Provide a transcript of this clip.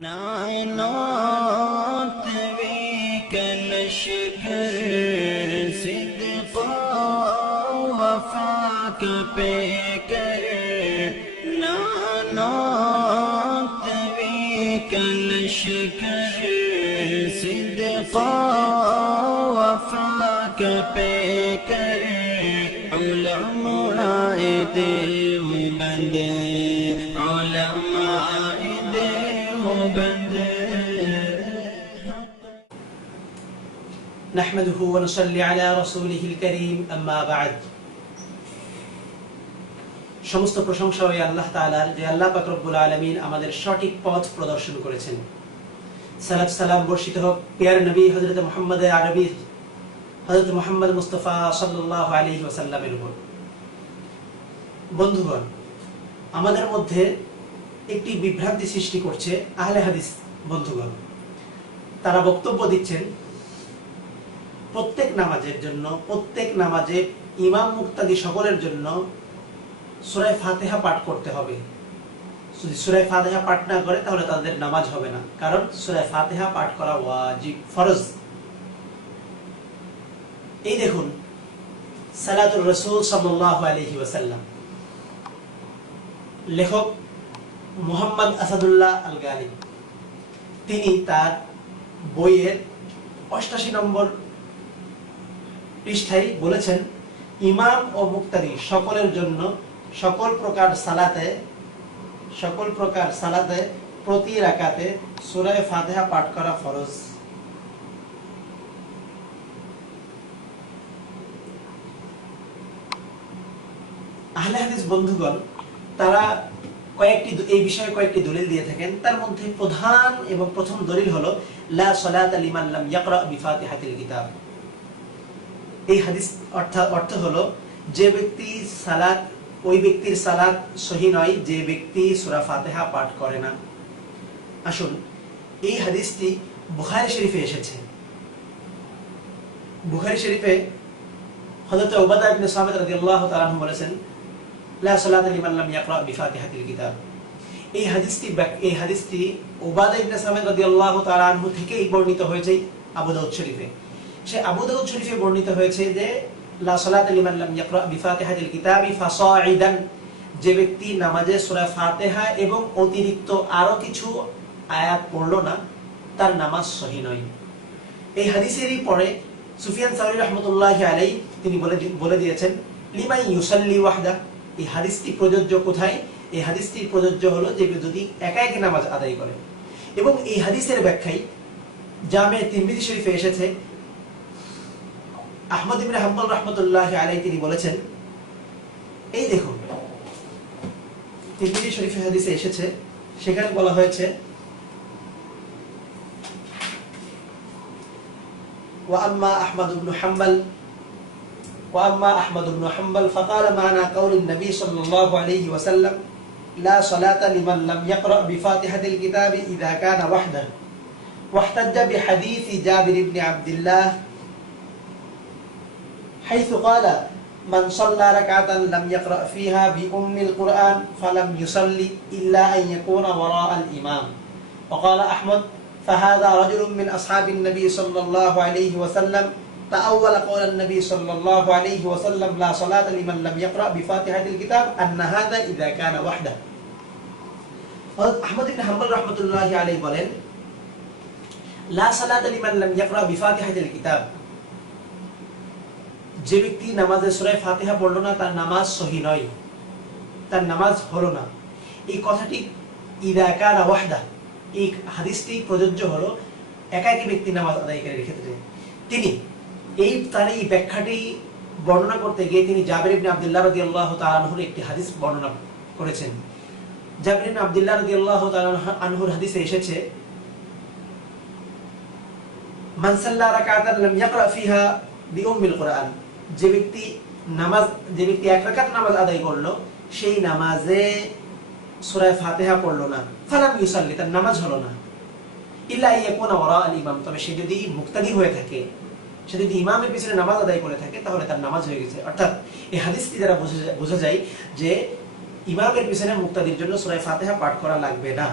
نعنات بك الشكر صدقا وفاك بكر نعنات بك الشكر صدقا وفاك بكر علماء علماء نحمده ونصلي على رسوله الكريم أما بعد সমস্ত প্রশংসা ওই আল্লাহ তাআলার যে আল্লাহ পাক রব্বুল আলামিন আমাদের সঠিক পথ প্রদর্শন করেছেন সালাত সালাম বর্ষিত হোক পিয়ার নবী হযরত মুহাম্মদ আরবি হযরত মুহাম্মদ মুস্তাফা সাল্লাল্লাহু আলাইহি ওয়াসাল্লামের উপর বন্ধুগণ আমাদের মধ্যে একটি বিভ্রান্তি সৃষ্টি করছে আহলে হাদিস বন্ধুগণ তারা বক্তব্য দিচ্ছেন প্রত্যেক নামাজের জন্য, প্রত্যেক নামাজে ইমাম মুক্তাদি সকলের জন্য সুরায় ফাতেহা পাঠ করতে হবে। যদি সুরায় ফাতেহা পাঠ না করে, তাহলে তাদের নামাজ হবে না। কারণ সুরায় ফাতেহা পাঠ করা ওয়াজিব, ফরজ। এই দেখুন, সালাতুর রসুল সাল্লাল্লাহু আলাইহি ওয়াসাল্লাম, লেখক মোহাম্মদ আসাদুল্লাহ আল গালিব তিনি তার বইয়ের অষ্টাশি নম্বর পৃষ্ঠায় বলেছেন, ইমাম ও মুক্তারি সকলের জন্য সকল প্রকার সালাতে, সকল প্রকার সালাতে প্রতি রাকাতে সূরায়ে ফাতিহা পাঠ করা ফরজ। আহলে হাদিস বন্ধুগণ, তারা কয়েকটি এই বিষয়ে কয়েকটি দলিল দিয়ে থাকেন। তার মধ্যে প্রধান এবং প্রথম দলিল হলো, লা সালাতা লিমান লাম ইয়াকরা বিফাতিহাতিল কিতাব। এই হাদিস অর্থ হলো যে ব্যক্তি সালাত, ওই ব্যক্তির সালাত সহি নয়, যে ব্যক্তি সূরা ফাতিহা পাঠ করে না। আসুন, এই হাদিসটি বুখারী শরীফে এসেছে। বুখারী শরীফে ইবনে রাদিয়াল্লাহু তাআলা বলেছেন, লা সালাতা লিমান লাম ইয়াকরা বিফাতিহাতিল কিতাব। এই হাদিসটি এই হাদিসটি উবাদা ইবনে সামিত রাদিয়াল্লাহু তাআলা আনহু থেকেই বর্ণিত হয়েছে আবু দাউদ শরীফে। সে আবু দাউদ শরীফে বর্ণিত হয়েছে যে, লা সালাতা লিমান লাম ইয়াকরা বিফাতিহাতিল কিতাবি ফাসাইদান যে ব্যক্তি নামাজে সূরা ফাতিহা এবং অতিরিক্ত আরও কিছু আয়াত পড়ল না, তার নামাজ সহি নয়। এই হাদিসেরই পরে সুফিয়ান সাউরি রহমতুল্লাহ আলাই তিনি বলে বলে দিয়েছেন লিমাই ইউসাল্লি ওয়াহদা এই হাদিসটি প্রযোজ্য কোথায়? এই হাদিসটি প্রযোজ্য হলো যে যদি একা একা নামাজ আদায় করে। এবং এই হাদিসের ব্যাখ্যায় জামে তিরমিজি শরীফে এসেছে আহমদ ইবনে হাম্বল রহমতুল্লাহ আলাই তিনি বলেছেন এই দেখুন তিরমিজি শরীফে হাদিসে এসেছে সেখানে বলা হয়েছে وأما أحمد بن حنبل وأما أحمد بن حنبل فقال معنى قول النبي صلى الله عليه وسلم لا صلاة لمن لم يقرأ بفاتحة الكتاب إذا كان وحده واحتج بحديث جابر بن عبد الله حيث قال من صلى ركعة لم يقرأ فيها بأم القرآن فلم يصلي إلا أن يكون وراء الإمام وقال أحمد فهذا رجل من أصحاب النبي صلى الله عليه وسلم تأول قول النبي صلى الله عليه وسلم لا صلاة لمن لم يقرأ بفاتحة الكتاب أن هذا إذا كان وحده হযরত আহমদ ইবনে হাম্বল রাহমাতুল্লাহি আলাইহি বলেন লা সালাতা লিমান লাম ইয়াকরা বিফাতিহাতিল কিতাব যে ব্যক্তি নামাজে সুরায় ফাতেহা পড়ল না, তার নামাজ সহি নয়। তার নামাজ হলো না। এই কথাটি ইদা কানা ওয়াহদা এই হাদিসটি প্রযোজ্য হলো একাকী ব্যক্তি নামাজ আদায়কারীর ক্ষেত্রে তিনি এই, তার এই ব্যাখ্যাটি বর্ণনা করতে গিয়ে তিনি জাবির ইবনে আব্দুল্লাহ রাদিয়াল্লাহু তাআলা আনহুর একটি হাদিস বর্ণনা করেছেন। জাবির ইবনে আব্দুল্লাহ রাদিয়াল্লাহু তাআলা আনহুর হাদিসে এসেছে, মান সাল্লা রাকাতান লাম ইয়াকরা ফিহা বিউম্মিল কুরআন। যে ব্যক্তি নামাজ, যে ব্যক্তি এক নামাজ আদায় করল, সেই নামাজে সূরা ফাতিহা পড়ল না। ফালাম ইউসাল্লি, তার নামাজ হলো না। ইল্লা আল ইমাম তবে সে যদি মুক্তাদি হয়ে থাকে, সে যদি ইমামের পিছনে নামাজ আদায় করে থাকে, তাহলে তার নামাজ হয়ে গেছে। অর্থাৎ এই হাদিসটি দ্বারা বোঝা যায়- যে ইমামের পিছনে মুক্তাদির জন্য সূরা ফাতিহা পাঠ করা লাগবে না।